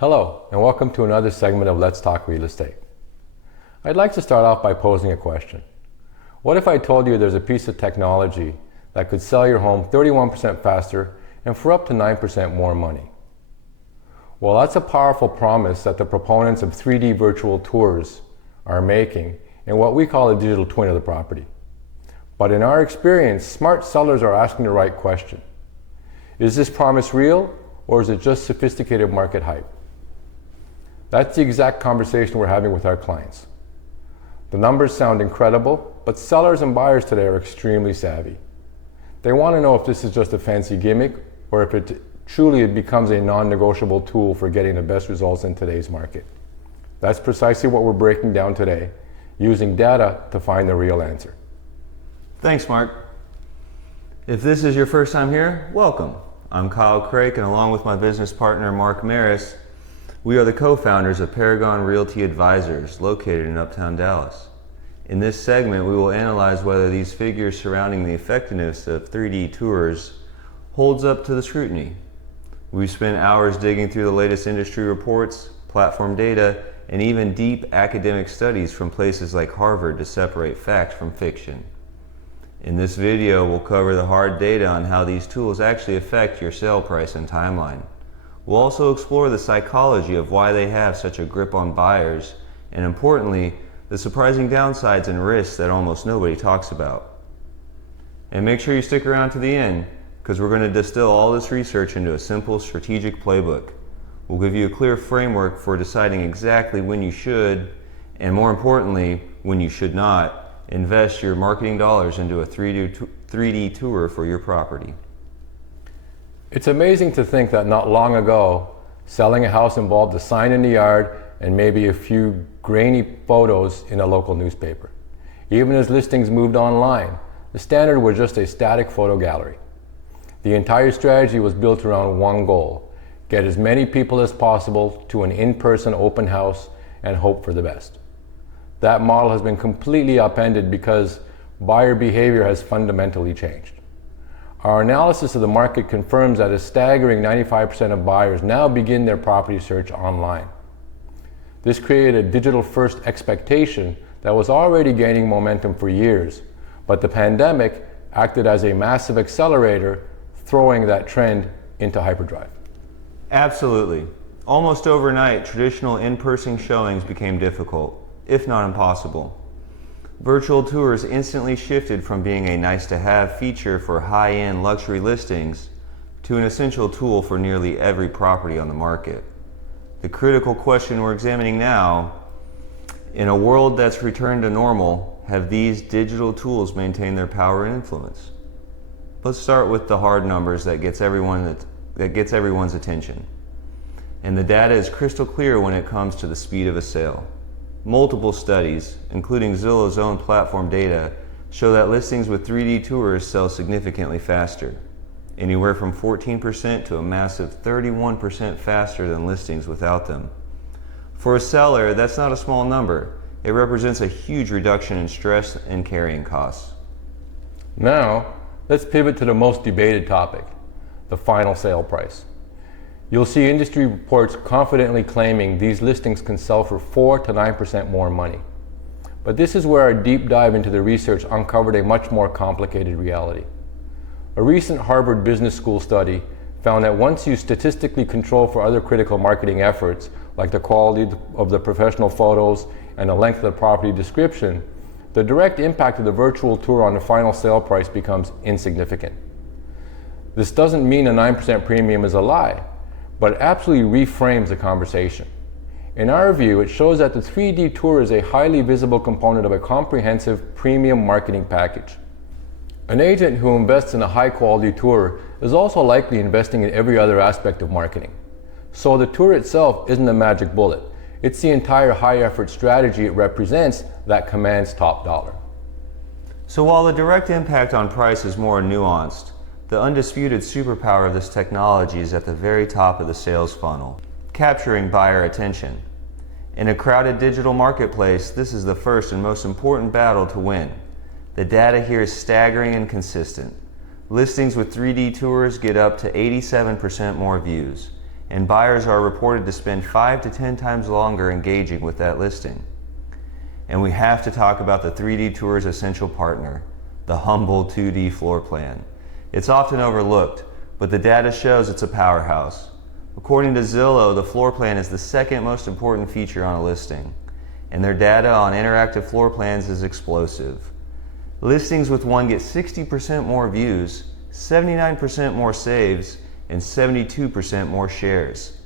Hello, and welcome to another segment of Let's Talk Real Estate. I'd like to start off by posing a question. What if I told you there's a piece of technology that could sell your home 31% faster and for up to 9% more money? Well, that's a powerful promise that the proponents of 3D virtual tours are making in what we call a digital twin of the property. But in our experience, smart sellers are asking the right question. Is this promise real, or is it just sophisticated market hype? That's the exact conversation we're having with our clients. The numbers sound incredible, but sellers and buyers today are extremely savvy. They want to know if this is just a fancy gimmick or if it truly becomes a non-negotiable tool for getting the best results in today's market. That's precisely what we're breaking down today, using data to find the real answer. Thanks, Mark. If this is your first time here, welcome. I'm Kyle Kreick, and along with my business partner, Mark Meras, we are the co-founders of Paragon Realty Advisors, located in Uptown Dallas. In this segment, we will analyze whether these figures surrounding the effectiveness of 3D tours holds up to the scrutiny. We've spent hours digging through the latest industry reports, platform data, and even deep academic studies from places like Harvard to separate fact from fiction. In this video, we'll cover the hard data on how these tools actually affect your sale price and timeline. We'll also explore the psychology of why they have such a grip on buyers, and importantly, the surprising downsides and risks that almost nobody talks about. And make sure you stick around to the end, because we're going to distill all this research into a simple strategic playbook. We'll give you a clear framework for deciding exactly when you should, and more importantly, when you should not, invest your marketing dollars into a 3D tour for your property. It's amazing to think that not long ago, selling a house involved a sign in the yard and maybe a few grainy photos in a local newspaper. Even as listings moved online, the standard was just a static photo gallery. The entire strategy was built around one goal: get as many people as possible to an in-person open house and hope for the best. That model has been completely upended because buyer behavior has fundamentally changed. Our analysis of the market confirms that a staggering 95% of buyers now begin their property search online. This created a digital-first expectation that was already gaining momentum for years, but the pandemic acted as a massive accelerator, throwing that trend into hyperdrive. Absolutely. Almost overnight, traditional in-person showings became difficult, if not impossible. Virtual tours instantly shifted from being a nice-to-have feature for high-end luxury listings to an essential tool for nearly every property on the market. The critical question we're examining now: in a world that's returned to normal, have these digital tools maintained their power and influence? Let's start with the hard numbers that gets everyone's attention. And the data is crystal clear when it comes to the speed of a sale. Multiple studies, including Zillow's own platform data, show that listings with 3D tours sell significantly faster, anywhere from 14% to a massive 31% faster than listings without them. For a seller, that's not a small number. It represents a huge reduction in stress and carrying costs. Now, let's pivot to the most debated topic: the final sale price. You'll see industry reports confidently claiming these listings can sell for 4 to 9% more money. But this is where our deep dive into the research uncovered a much more complicated reality. A recent Harvard Business School study found that once you statistically control for other critical marketing efforts, like the quality of the professional photos and the length of the property description, the direct impact of the virtual tour on the final sale price becomes insignificant. This doesn't mean a 9% premium is a lie, but it absolutely reframes the conversation. In our view, it shows that the 3D tour is a highly visible component of a comprehensive premium marketing package. An agent who invests in a high-quality tour is also likely investing in every other aspect of marketing. So the tour itself isn't a magic bullet. It's the entire high-effort strategy it represents that commands top dollar. So while the direct impact on price is more nuanced, the undisputed superpower of this technology is at the very top of the sales funnel, capturing buyer attention. In a crowded digital marketplace, this is the first and most important battle to win. The data here is staggering and consistent. Listings with 3D tours get up to 87% more views, and buyers are reported to spend 5 to 10 times longer engaging with that listing. And we have to talk about the 3D Tour's essential partner, the humble 2D floor plan. It's often overlooked, but the data shows it's a powerhouse. According to Zillow, the floor plan is the second most important feature on a listing, and their data on interactive floor plans is explosive. Listings with one get 60% more views, 79% more saves, and 72% more shares.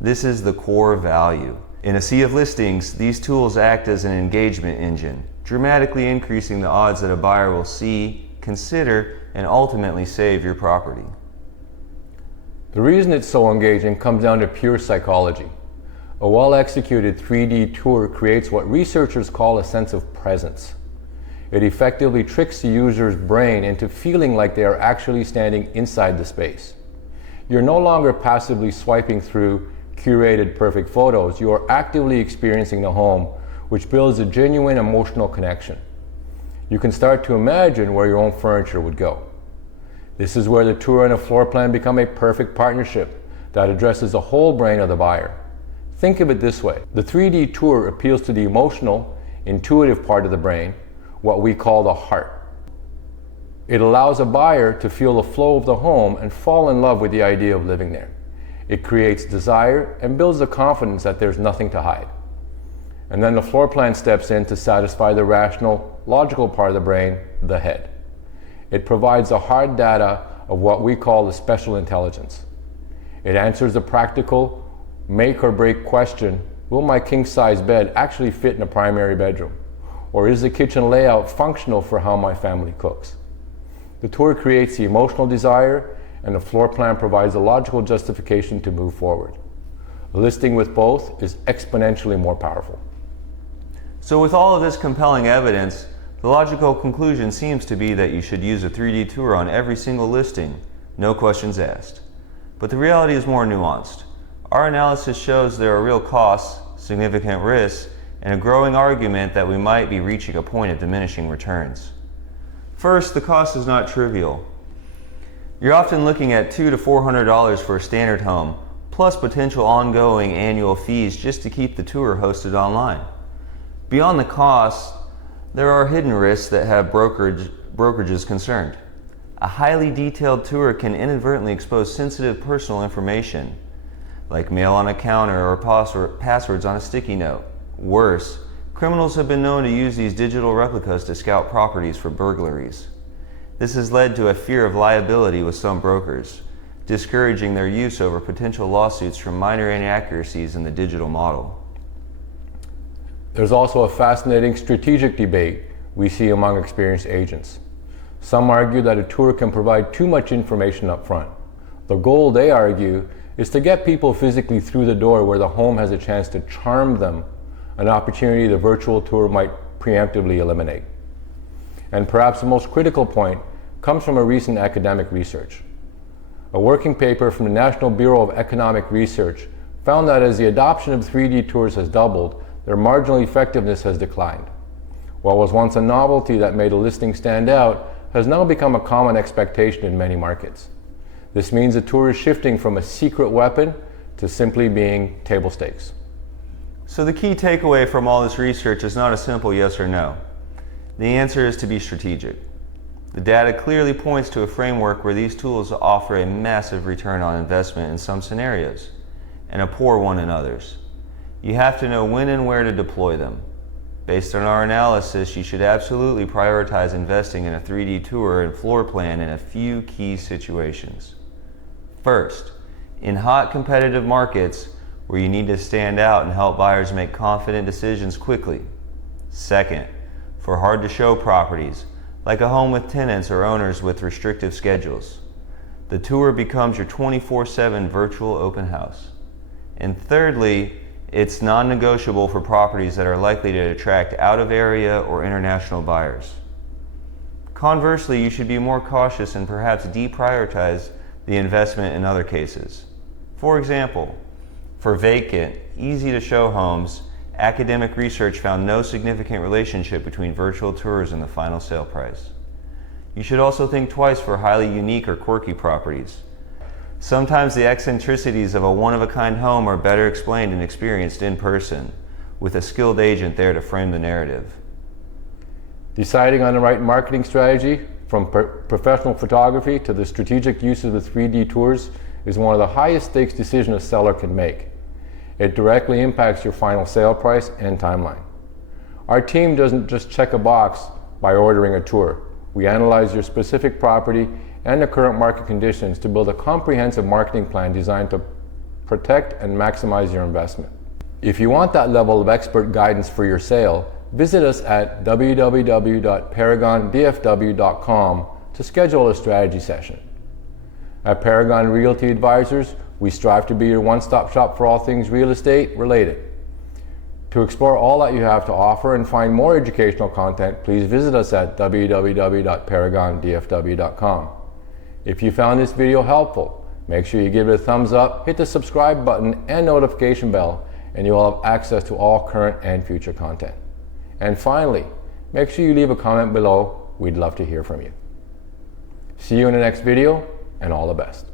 This is the core value. In a sea of listings, these tools act as an engagement engine, dramatically increasing the odds that a buyer will see, consider, and ultimately save your property. The reason it's so engaging comes down to pure psychology. A well-executed 3D tour creates what researchers call a sense of presence. It effectively tricks the user's brain into feeling like they are actually standing inside the space. You're no longer passively swiping through curated perfect photos. You are actively experiencing the home, which builds a genuine emotional connection. You can start to imagine where your own furniture would go. This is where the tour and a floor plan become a perfect partnership that addresses the whole brain of the buyer. Think of it this way. The 3D tour appeals to the emotional, intuitive part of the brain, what we call the heart. It allows a buyer to feel the flow of the home and fall in love with the idea of living there. It creates desire and builds the confidence that there's nothing to hide. And then the floor plan steps in to satisfy the rational, logical part of the brain, the head. It provides the hard data of what we call the special intelligence. It answers the practical, make or break question, will my king-size bed actually fit in a primary bedroom? Or is the kitchen layout functional for how my family cooks? The tour creates the emotional desire, and the floor plan provides a logical justification to move forward. A listing with both is exponentially more powerful. So with all of this compelling evidence, the logical conclusion seems to be that you should use a 3D tour on every single listing, no questions asked. But the reality is more nuanced. Our analysis shows there are real costs, significant risks, and a growing argument that we might be reaching a point of diminishing returns. First, the cost is not trivial. You're often looking at $200 to $400 for a standard home, plus potential ongoing annual fees just to keep the tour hosted online. Beyond the cost, there are hidden risks that have brokerages concerned. A highly detailed tour can inadvertently expose sensitive personal information, like mail on a counter or passwords on a sticky note. Worse, criminals have been known to use these digital replicas to scout properties for burglaries. This has led to a fear of liability with some brokers, discouraging their use over potential lawsuits from minor inaccuracies in the digital model. There's also a fascinating strategic debate we see among experienced agents. Some argue that a tour can provide too much information up front. The goal, they argue, is to get people physically through the door where the home has a chance to charm them, an opportunity the virtual tour might preemptively eliminate. And perhaps the most critical point comes from a recent academic research. A working paper from the National Bureau of Economic Research found that as the adoption of 3D tours has doubled, their marginal effectiveness has declined. What was once a novelty that made a listing stand out has now become a common expectation in many markets. This means the tour is shifting from a secret weapon to simply being table stakes. So the key takeaway from all this research is not a simple yes or no. The answer is to be strategic. The data clearly points to a framework where these tools offer a massive return on investment in some scenarios, and a poor one in others. You have to know when and where to deploy them. Based on our analysis, you should absolutely prioritize investing in a 3D tour and floor plan in a few key situations. First, in hot competitive markets where you need to stand out and help buyers make confident decisions quickly. Second, for hard to show properties, like a home with tenants or owners with restrictive schedules. The tour becomes your 24/7 virtual open house. And thirdly, it's non-negotiable for properties that are likely to attract out-of-area or international buyers. Conversely, you should be more cautious and perhaps deprioritize the investment in other cases. For example, for vacant, easy-to-show homes, academic research found no significant relationship between virtual tours and the final sale price. You should also think twice for highly unique or quirky properties. Sometimes the eccentricities of a one-of-a-kind home are better explained and experienced in person, with a skilled agent there to frame the narrative. Deciding on the right marketing strategy, from professional photography to the strategic uses of 3D tours, is one of the highest stakes decisions a seller can make. It directly impacts your final sale price and timeline. Our team doesn't just check a box by ordering a tour. We analyze your specific property and the current market conditions to build a comprehensive marketing plan designed to protect and maximize your investment. If you want that level of expert guidance for your sale, visit us at www.paragondfw.com to schedule a strategy session. At Paragon Realty Advisors, we strive to be your one-stop shop for all things real estate related. To explore all that you have to offer and find more educational content, please visit us at www.paragondfw.com. If you found this video helpful, make sure you give it a thumbs up, hit the subscribe button and notification bell, and you will have access to all current and future content. And finally, make sure you leave a comment below. We'd love to hear from you. See you in the next video, and all the best.